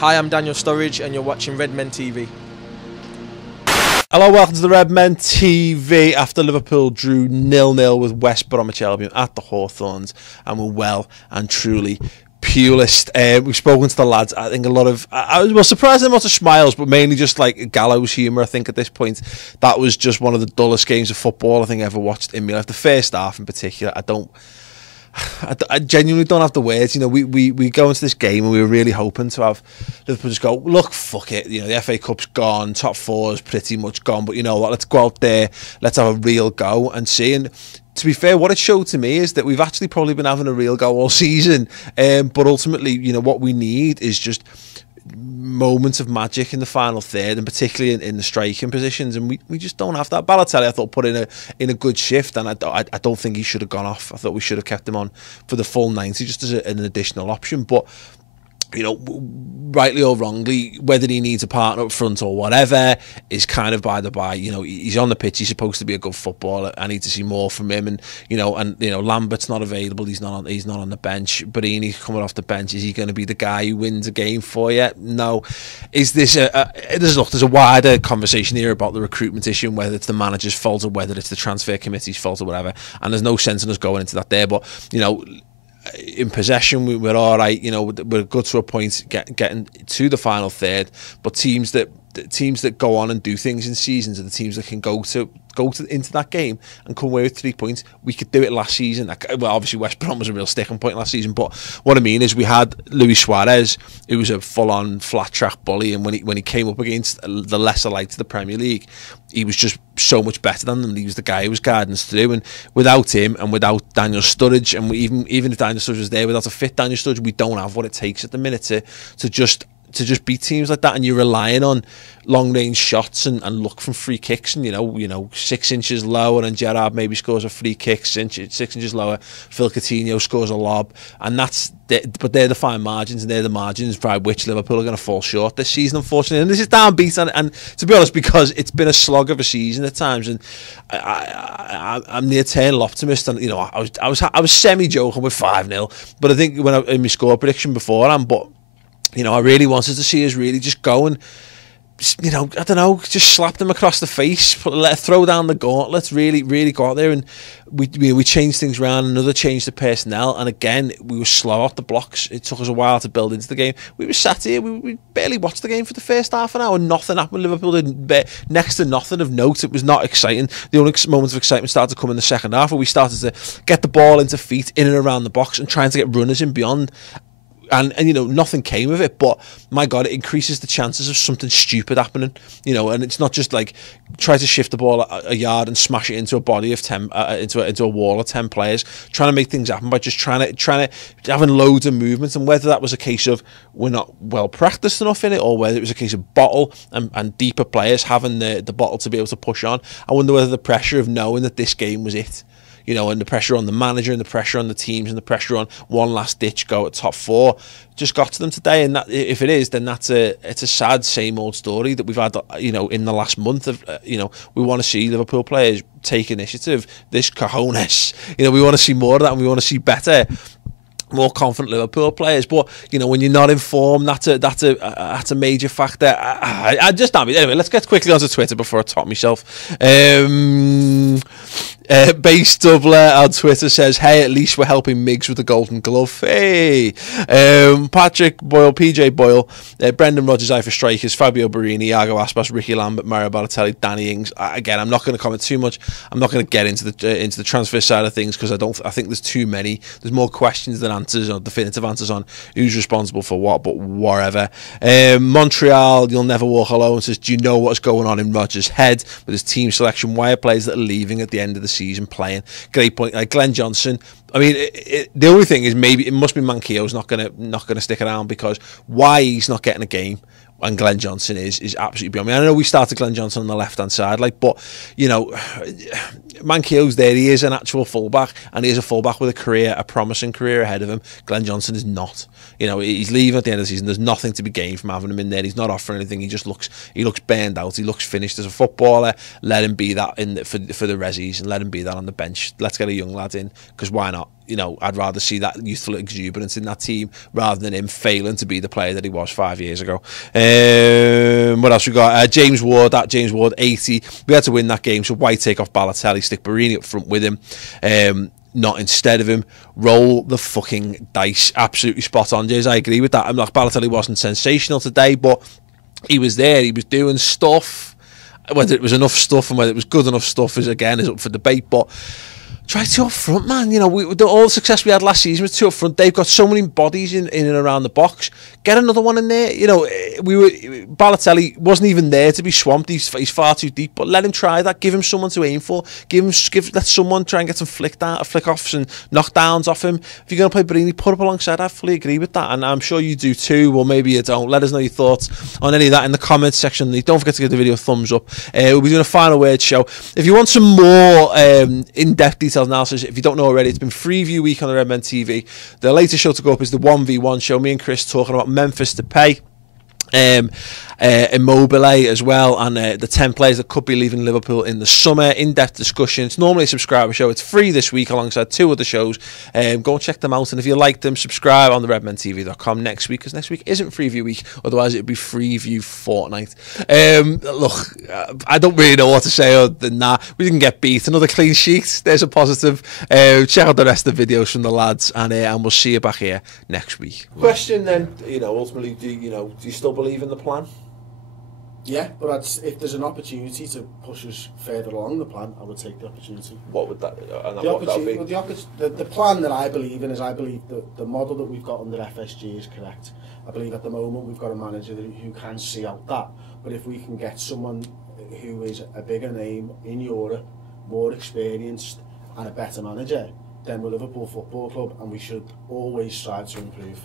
Hi, I'm Daniel Sturridge and you're watching Redmen TV. Hello, welcome to the Redmen TV. After Liverpool drew 0-0 with West Bromwich Albion at the Hawthorns and were well and truly Pulis'ed. We've spoken to the lads. I think a lot of, I was surprised at a lot of smiles, but mainly just like gallows humour. I think at this point, that was just one of the dullest games of football I think I ever watched in my life. The first half in particular, I genuinely don't have the words. You know, we go into this game and we were really hoping to have Liverpool just go, look, fuck it. You know, the FA Cup's gone, top four is pretty much gone, but you know what? Let's go out there, let's have a real go and see. And to be fair, what it showed to me is that we've actually probably been having a real go all season. But ultimately, you know, what we need is just moments of magic in the final third, and particularly in the striking positions, and we just don't have that. Balotelli, I thought, put in a good shift, and I don't think he should have gone off. I thought we should have kept him on for the full 90 just as an additional option. But you know, rightly or wrongly, whether he needs a partner up front or whatever is kind of by the by. You know, he's on the pitch. He's supposed to be a good footballer. I need to see more from him. And you know, Lambert's not available. He's not on the bench. Barini coming off the bench. Is he going to be the guy who wins a game for you? No. Is this there's a wider conversation here about the recruitment issue and whether it's the manager's fault or whether it's the transfer committee's fault or whatever. And there's no sense in us going into that there. But you know, in possession we're all right. You know, we're good to a point getting to the final third, but teams that go on and do things in seasons are the teams that can go into that game and come away with 3 points. We could do it last season. Well, obviously West Brom was a real sticking point last season, but what I mean is we had Luis Suarez, who was a full-on flat-track bully, and when he came up against the lesser lights of the Premier League, he was just so much better than them. He was the guy who was guiding us through, and without him and without Daniel Sturridge, and even if Daniel Sturridge was there, without a fit Daniel Sturridge, we don't have what it takes at the minute to just beat teams like that. And you're relying on long range shots and luck from free kicks, and you know 6 inches lower and Gerrard maybe scores a free kick, 6 inches lower Phil Coutinho scores a lob, and but they're the fine margins, and they're the margins by which Liverpool are going to fall short this season, unfortunately. And this is downbeat, and to be honest, because it's been a slog of a season at times, and I'm the eternal optimist, and you know I was semi joking with 5-0, but I think in my score prediction beforehand, but you know, I really wanted to see us really just go and, you know, I don't know, just slap them across the face, throw down the gauntlet, really go out there. And we changed things around, another change the personnel, and again, we were slow off the blocks. It took us a while to build into the game. We were sat here, we barely watched the game for the first half an hour. Nothing happened. Liverpool did next to nothing of note. It was not exciting. The only moments of excitement started to come in the second half, where we started to get the ball into feet, in and around the box, and trying to get runners in beyond. And you know, nothing came of it, but my God, it increases the chances of something stupid happening. You know, and it's not just like try to shift the ball a yard and smash it into a body of 10, into a wall of 10 players, trying to make things happen by just trying to having loads of movements. And whether that was a case of we're not well practiced enough in it, or whether it was a case of bottle and deeper players having the bottle to be able to push on, I wonder whether the pressure of knowing that this game was it. You know, and the pressure on the manager and the pressure on the teams and the pressure on one last ditch go at top four just got to them today. And that, if it is, then it's a sad same old story that we've had, you know, in the last month of, you know, we want to see Liverpool players take initiative, this cojones, you know, we want to see more of that, and we want to see better, more confident Liverpool players. But you know, when you're not in form, that's a major factor. I just damn it. Anyway, let's get quickly onto Twitter before I top myself. Base Doubler on Twitter says, hey, at least we're helping Miggs with the golden glove. Hey. Patrick Boyle, PJ Boyle, Brendan Rodgers, I for strikers, Fabio Barini, Iago Aspas, Ricky Lambert, Mario Balotelli, Danny Ings. Again, I'm not going to comment too much. I'm not going to get into the transfer side of things, because I think there's too many. There's more questions than answers, or definitive answers on who's responsible for what, but whatever. Montreal, You'll Never Walk Alone, says, do you know what's going on in Rodgers' head with his team selection? Why are players that are leaving at the end of the season playing? Great point. Like Glenn Johnson, I mean, the only thing is maybe it must be Manquillo's not gonna stick around, because why he's not getting a game and Glenn Johnson is absolutely beyond me. I know we started Glenn Johnson on the left-hand side, but you know, Manquillo's there. He is an actual fullback, and he is a fullback with a promising career ahead of him. Glenn Johnson is not. You know, he's leaving at the end of the season. There's nothing to be gained from having him in there. He's not offering anything. He looks burned out. He looks finished as a footballer. Let him be that for the resis, and let him be that on the bench. Let's get a young lad in, because why not? you know, I'd rather see that youthful exuberance in that team rather than him failing to be the player that he was 5 years ago. What else we got? James Ward, at James Ward 80. We had to win that game, so why take off Balotelli, stick Barini up front with him, not instead of him. Roll the fucking dice. Absolutely spot on, James. I agree with that. I'm like, Balotelli wasn't sensational today, but he was there. He was doing stuff. Whether it was enough stuff and whether it was good enough stuff is up for debate. But try two up front, man. You know, all the success we had last season with two up front, they've got so many bodies in and around the box. Get another one in there. You know, Balotelli wasn't even there to be swamped. He's far too deep. But let him try that. Give him someone to aim for. Let someone try and get some flick offs and knockdowns off him. If you're going to play Barini, put up alongside. I fully agree with that, and I'm sure you do too. Or maybe you don't. Let us know your thoughts on any of that in the comments section. Don't forget to give the video a thumbs up. We'll be doing a final word show. If you want some more in-depth details analysis, if you don't know already, it's been Freeview week on the Redmen TV. The latest show to go up is the 1v1 show. Me and Chris talking about Memphis to pay. Immobile as well, and the 10 players that could be leaving Liverpool in the summer. In-depth discussion. It's normally a subscriber show. It's free this week alongside 2 other shows. Go and check them out, and if you like them, subscribe on the redmentv.com next week, because next week isn't Freeview week, otherwise it would be Freeview fortnight. Look, I don't really know what to say other than that. We didn't get beat. Another clean sheet. There's a positive. Check out the rest of the videos from the lads, and we'll see you back here next week. Question then, ultimately, do you still believe in the plan? Yeah, but if there's an opportunity to push us further along the plan, I would take the opportunity. What would that? The plan that I believe in is, I believe that the model that we've got under FSG is correct. I believe at the moment we've got a manager who can see out that. But if we can get someone who is a bigger name in Europe, more experienced, and a better manager, then we're Liverpool Football Club, and we should always strive to improve.